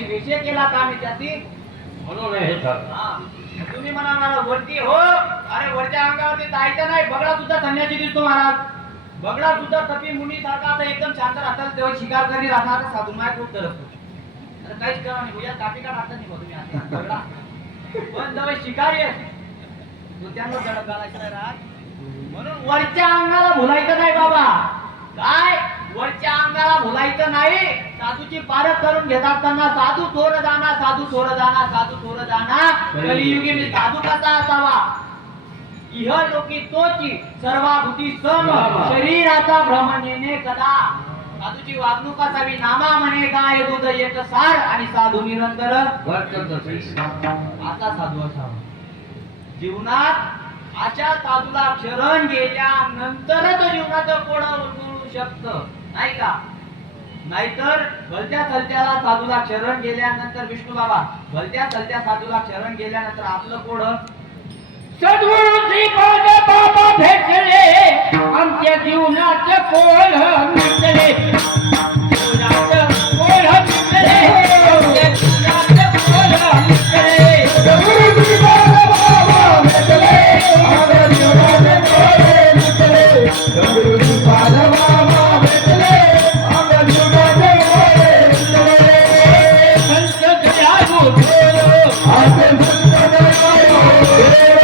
त्यांनी विषय केला का मी त्याची म्हणून हे झालं. हा. तुम्ही म्हणा मला वरती हो, अरे वरच्या अंगावरती जायचं नाही. बगडा सुद्धा संन्यासी दिसतो महाराज. बगडा सुद्धा तपी मुनी सारखा आता एकदम शांत राहतात, तेव्हा शिकार करी राहणार साधू माय खूप तरफतो. अरे काहीच करा नाही भैया, कापी का टाकता नाही तुम्ही आता बगडा. पण जेव्हा शिकारी आहे तो त्यांना झडप घालायचं नाही राहत. म्हणून वरच्या अंगाला भुलायचं नाही बाबा. काय वरच्या अंगाला भुलायचं नाही. साधूची पारख करून घेत असताना साधू थोर जाना, साधू थोर जाना, साधू थोर जाना. कलियुगी मी साधू कसा असावा. इह लोकी तोची सर्वाभूती सम, शरीराचा भ्रमणेने कदा. साधूची वागणूक असावी. नामा म्हणे गाय दूध एक सार, आणि साधू निरंतर असा साधू असावा. जीवनात अशा साधूला शरण गेल्यानंतरच जीवनाचं कोड उलगडू शकतं, नाही का? नाहीतर भलत्या चलत्याला साधूला शरण गेल्यानंतर, विष्णू बाबा, भलत्या चलत्या साधूला शरण गेल्यानंतर आपलं कोड सद्गुरु श्रीपाद बाबा भेटले, आमच्या जीवनाचं कोल मिटले. जीवनाचं कोल मिटले, आमच्या जीवनाचं कोल मिटले. सद्गुरु श्रीपाद बाबा भेटले, आमच्या जीवनाचं कोल मिटले. सद्गुरु श्रीपाद बाबा भेटले, आमच्या जीवनाचं कोल मिटले. संत दयाळू देव, आमचे संत दयाळू देव.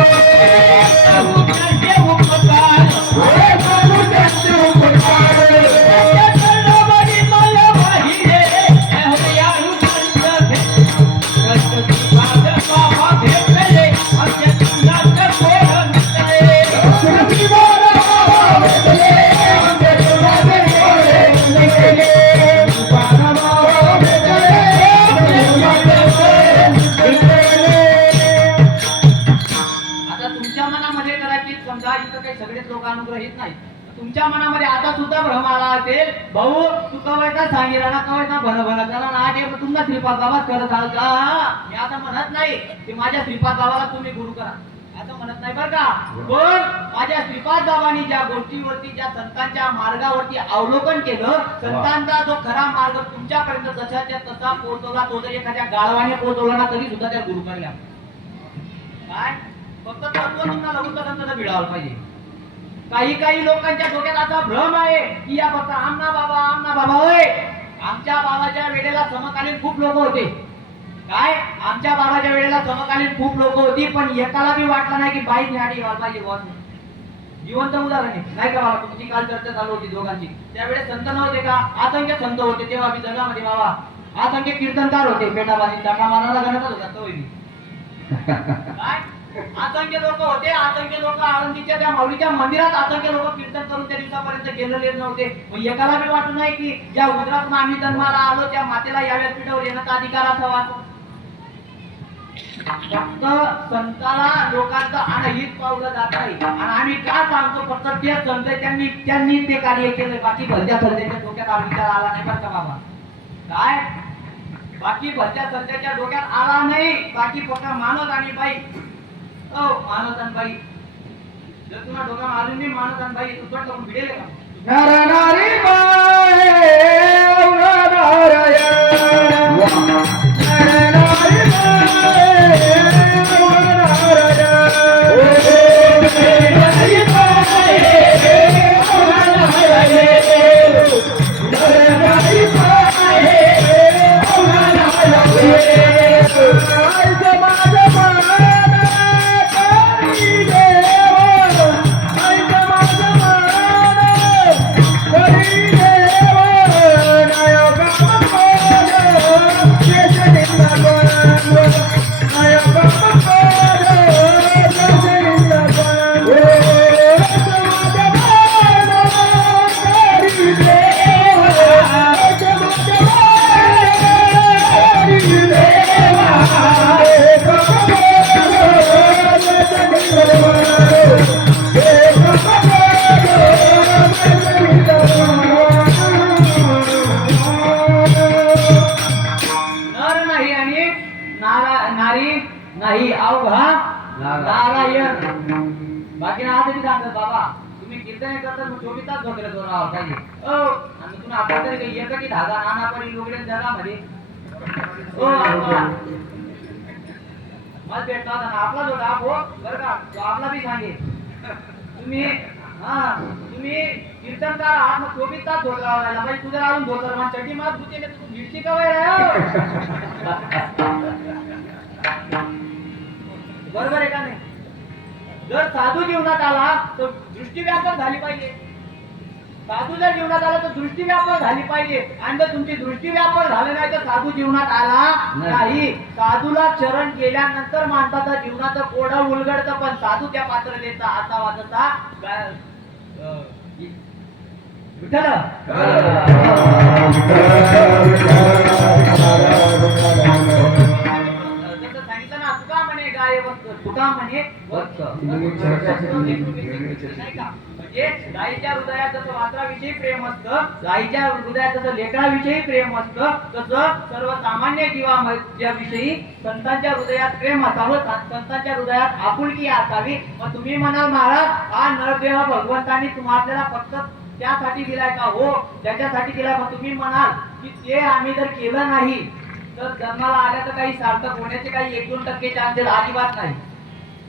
तुमच्या मनामध्ये आता सुद्धा भ्रम आला असेल, भाऊ तू कवायचा सांगितला ना, कवायचा भन भन त्याला ना ते तुमचा श्रीपाद बाबा करत आहात का? मी आता म्हणत नाही की माझ्या श्रीपाद बाबाला तुम्ही गुरु करा, असं म्हणत नाही बरं का. पण माझ्या श्रीपाद बाबांनी ज्या गोष्टीवरती, ज्या संतांच्या मार्गावरती अवलोकन केलं, संतांचा जो खरा मार्ग तुमच्यापर्यंत जशाच्या तसा पोहोचवला, तो जर एखाद्या गाळवाने पोहोचवला ना तरी सुद्धा त्या गुरु करल्या. काय फक्त तत्व तुम्हाला लघुतंत्र भिडावलं पाहिजे. काही लोकांच्या डोक्यात असा भ्रम आहे की या फक्त आमना बाबा होय. आमच्या बाबाच्या वेळेला समकालीन खूप लोक होते. काय आमच्या बाबाच्या वेळेला समकालीन खूप लोक होती, पण एकाला बी वाटलं नाही की बाई न्याडी घाल पाहिजे बॉस. जिवंत उदाहरण आहे नाही का बाबा. तुमची काल चर्चा चालू होती दोघांची. त्यावेळेस संत नव्हते का? असंख्य संत होते तेव्हा मी जगामध्ये बाबा. असंख्य कीर्तनकार होते. पेटाबाजी टाका मारायला गणतच होता तो काय. असंख्य लोक होते. असंख्य लोक आळंदीच्या त्या माऊलीच्या मंदिरात असंख्य लोक कीर्तन करून त्या दिवसापर्यंत गेलेले नव्हते. मग एकाला बी वाटत नाही की ज्या उदरातून आम्ही जन्माला आलो त्या मातेला या व्यासपीठावर येण्याचा अधिकार असावा. फक्त संताला लोकांचं अनहित पावलं जात आहे. आणि आम्ही का सांगतो? फक्त ते संत त्यांनी ते कार्य केलंय. बाकी भलत्या संतांच्या डोक्यात हा विचार आला नाही बरं का बाबा. काय बाकी भलत्या संतांच्या डोक्यात आला नाही. बाकी फक्त माणूस आणि बाई. मानस आणि बाई जर तुम्हाला डोका मारून मी मानस आणि बाई तुझं करून भिडेल का? नरनारी बाई नरनारी नाही अवघा नारायण. बाकी आजही सांगतात बाबा तुम्ही कीर्तन करतात मग 24 तास झोपले तो राहा पाहिजे. आणि तुम्ही आपण तरी काही एक की धागा नाना पडी लोकडे जगामध्ये हो आप्पा. मला भेटला होता ना आपला जो डाप हो बरं का तो आपला बी सांगे तुम्ही तुम्ही कीर्तनकार आहात मग तो बी तास धोतर लावायला पाहिजे तुझं लावून धोतर मग चटी मात गुते तू भिडची का बरोबर आहे का नाही. जर साधू जीवनात आला तर दृष्टी व्यापक झाली पाहिजे. साधू जर जीवनात आला तर दृष्टी व्यापक झाली पाहिजे आणि जर तुमची दृष्टी व्यापक झाली नाही तर साधू जीवनात आला नाही. साधूला चरण केल्यानंतर माणसाचा जीवनाचं कोडं उलगडतं पण साधू त्या पात्रतेचा आता वाजता विठ्ठल जसं सांगितलं ना तुका म्हणे गाय वस्त तुका म्हणे वस्त नाही का. म्हणजे गायीच्या हृदयात जसं वासराविषयी प्रेम असतं गायीच्या हृदयात जसं लेकराविषयी प्रेम असतं तसं सर्वसामान्य जीवाविषयी संतांच्या हृदयात प्रेम असावं संतांच्या हृदयात आपुलकी असावी. मग तुम्ही म्हणाल महाराज हा नरदेह भगवंतांनी आपल्याला फक्त त्यासाठी दिलाय का. हो त्याच्यासाठी दिलाय. मग तुम्ही म्हणाल की ते आम्ही जर केलं नाही तर जन्माला आल्याचं काही सार्थक होण्याचे काही 1-2% चान्सेस अजिबात नाही.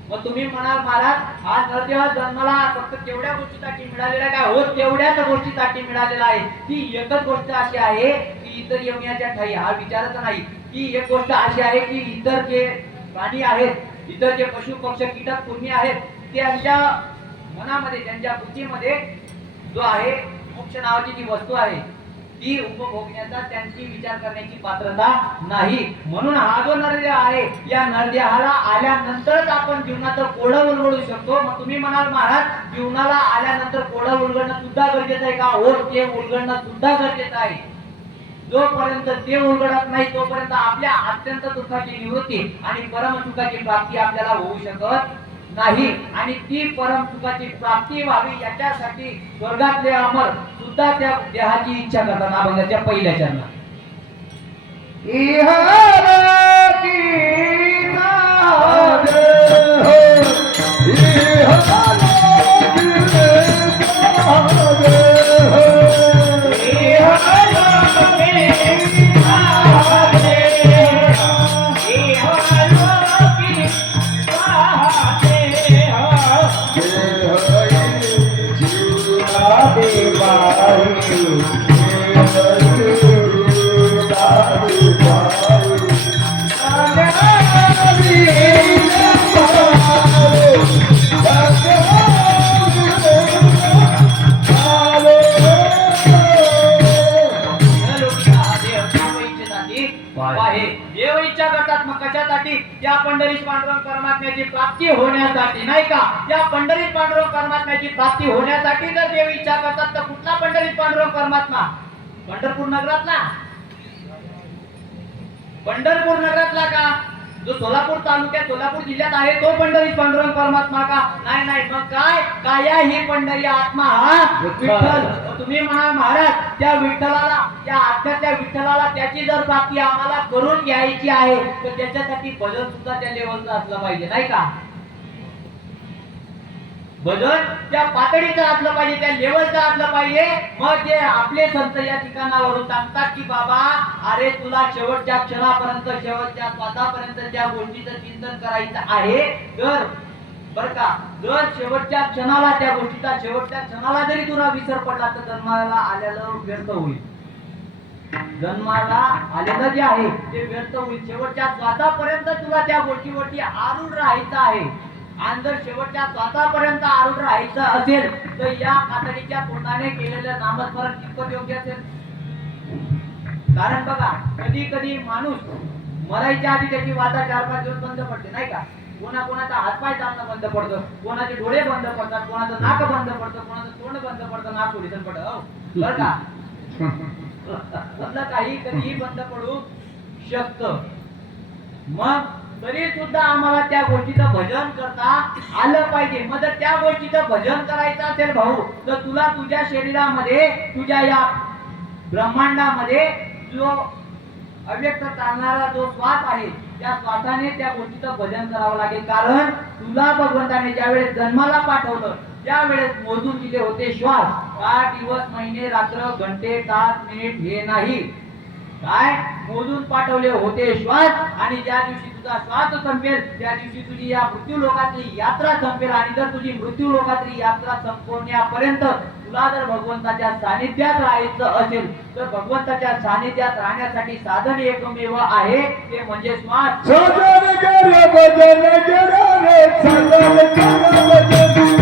मग तुम्ही म्हणाल महाराज हा नरदेह जन्माला फक्त तेवढ्या गोष्टीसाठी मिळालेला आहे का. हो तेवढ्याच गोष्टीसाठी मिळालेला आहे. ती एकच गोष्ट अशी आहे की इतर येवण्याच्या ठाई हा विचारच नाही. ती एक गोष्ट अशी आहे की इतर जे प्राणी आहेत इतर जे पशु पक्ष कीटक पूर्णी आहेत त्यांच्या मनामध्ये त्यांच्या बुद्धीमध्ये जो आहे मोक्ष नावाची जी वस्तू आहे ती उपभोगण्याचा त्यांची विचार करण्याची पात्रता नाही. म्हणून हा जो नरदेह आहे या नरदेहाला आल्यानंतरच आपण जीवनाचं कोडं उलगडू शकतो. मग तुम्ही म्हणाल महाराज जीवनाला आल्यानंतर कोडं उलगडणं सुद्धा गरजेचं आहे का. हो ते उलगडणं सुद्धा गरजेचं आहे. जोपर्यंत ते उलगडत नाही तोपर्यंत आपल्या अत्यंत दुःखाची निवृत्ती आणि परमसुखाची प्राप्ती आपल्याला होऊ शकत नाही. आणि ती परम सुखाची प्राप्ती व्हावी याच्यासाठी स्वर्गातले अमर सुद्धा त्या देहाची इच्छा करतात. अभंगाच्या पहिल्या चरणात देव इच्छा करतात. मग कशासाठी. त्या पंढरीश पांडुरंग परमात्म्याची प्राप्ती होण्यासाठी नाही का. त्या पंढरीश पांडुरंग परमात्म्याची प्राप्ती होण्यासाठी जर देव इच्छा करतात तर कुठला पंढरीश पांडुरंग परमात्मा. पंढरपूर नगरातला पंढरपूर नगरातला का जो सोलापूर तालुक्यात सोलापूर जिल्ह्यात आहे तो पंढरीश पांडुरंग परमात्मा का. नाही नाही. मग काय काया ही पंढरी आत्मा हा विठ्ठल. तुम्ही म्हणा महाराज त्या विठ्ठलाला त्या आत्म्याच्या विठ्ठलाला त्याची जर प्राप्ती आम्हाला करून घ्यायची आहे तर त्याच्यासाठी भजन सुद्धा त्या लेवलचं असलं पाहिजे नाही का. भजन त्या पातळीचं असलं पाहिजे त्या लेवलचं असलं पाहिजे. मग जे आपले संत या ठिकाणावरून सांगतात की बाबा अरे तुला शेवटच्या क्षणापर्यंत शेवटच्या श्वासापर्यंत त्या गोष्टीचं चिंतन करायचं आहे तर बर का जर शेवटच्या क्षणाला त्या गोष्टीचा शेवटच्या क्षणाला जरी तुला विसर पडला तर जन्माला आलेलं व्यर्थ होईल. जन्माला आलेलं जे आहे ते व्यर्थ होईल. शेवटच्या श्वासापर्यंत तुला त्या गोष्टीवरती आरूढ राहायचं आहे. आणि जर शेवटच्या श्वासापर्यंत आरूढ राहायचं असेल तर या कातडीच्या तोंडाने केलेलं नामस्मरण कितपत योग्य असेल. कारण बघा कधी कधी माणूस मरायच्या आधी त्याची वाचा 4-5 दिवस बंद पडते नाही का. कोणाचा हातपाय चालणं बंद पडतं कोणाचे डोळे बंद पडतात कोणाचं नाक बंद पडतं कोणाचं तोंड बंद पडतं नाक थोडीसं पडतं बरं का. मधलं काही कधीही बंद पडू शकतं. मग तरी सुद्धा आम्हाला त्या गोष्टीचं भजन करता आलं पाहिजे. मग जर त्या गोष्टीचं भजन करायचं असेल भाऊ तर तुला तुझ्या शरीरामध्ये तुझ्या या ब्रह्मांडामध्ये जो अव्यक्त चालणारा जो श्वास आहे त्या श्वासाने त्या गोष्टीचं भजन करावं लागेल. कारण तुला भगवंताने ज्यावेळेस जन्माला पाठवलं त्यावेळेस मोजून दिले होते श्वास. 8 दिवस महिने रात्र घंटे तास मिनिट हे नाही काय मोजून पाठवले होते श्वास, आणि ज्या दिवशी तुझा श्वास संपेल त्या दिवशी तुझी या मृत्यू लोकातली यात्रा संपेल. आणि जर तुझी मृत्यू लोकातली यात्रा संपवण्यापर्यंत तुला जर भगवंताच्या सानिध्यात राहायचं असेल तर भगवंताच्या सानिध्यात राहण्यासाठी साधन एकमेव आहे, ते म्हणजे श्वास. सजन कर भजन कर रे सजन कर भजन